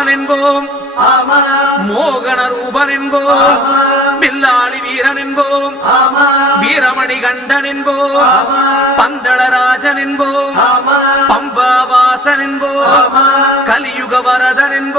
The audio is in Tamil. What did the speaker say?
மகன் என்போம் மோகன ரூபன் என்போம் பில்லாளி வீரன் என்போம் வீரமணி கண்டன் என்போம் பந்தளராஜன் என்போம் பம்பாவாசன் என்போம் கலியுக வரதன் என்போம்